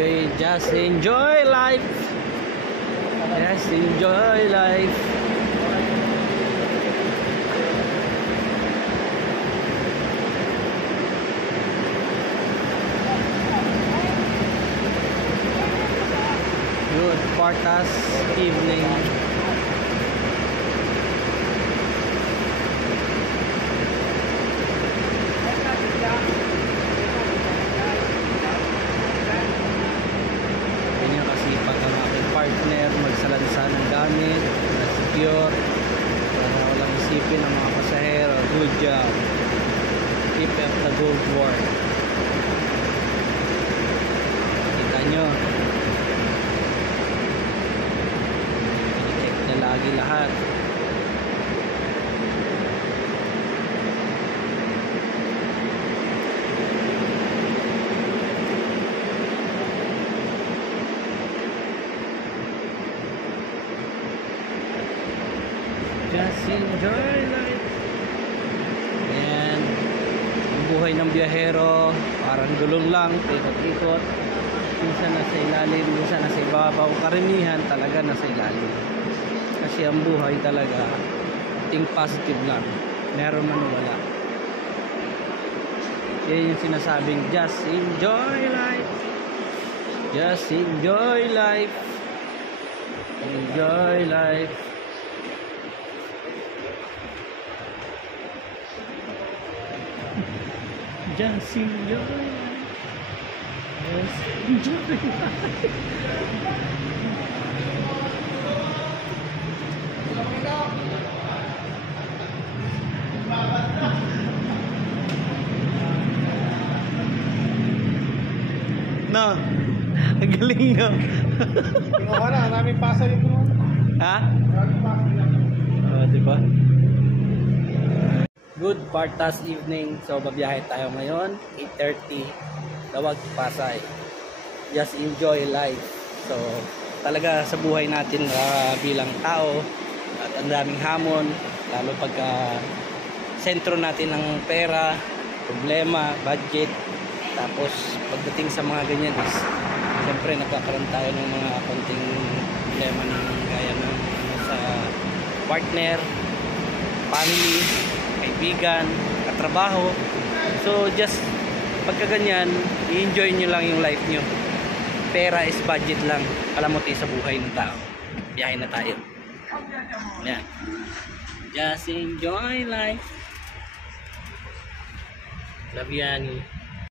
Just enjoy life. Just enjoy life. Good Partas evening. Partner, magsalansa ng gamit, secure, para walang isipin ng mga pasahero. Good job. Keep up the good work. Kita nyo, check na lagi lahat. Just enjoy life. Ayan, ang buhay ng biyahero parang gulong lang, ikot-ikot. Minsan nasa ilalim, minsan nasa ibabaw. Karamihan talaga nasa ilalim, kasi ang buhay talaga think positive lang, meron man wala. Yan yung sinasabing just enjoy life. Just enjoy life. Enjoy life. Just enjoy life. Just enjoy life. No, ang galing no. Kinuha na, namin pasa yung kinuha. Ha? Oh, diba? Good Partas evening. So babiyahe tayo ngayon 8:30 Dawag Pasay. Just enjoy life. So talaga sa buhay natin bilang tao at ang daming hamon, lalo pagka sentro natin ng pera, problema, budget. Tapos pagdating sa mga ganyan is siyempre nagkakaroon tayo ng mga konting problema ng gaya ng sa partner, family, kaibigan, katrabaho. So just pagka ganyan, i-enjoy nyo lang yung life nyo. Pera is budget lang. Kalamuti sa buhay ng tao. Biyahe na tayo. Yan. Just enjoy life. Love yan.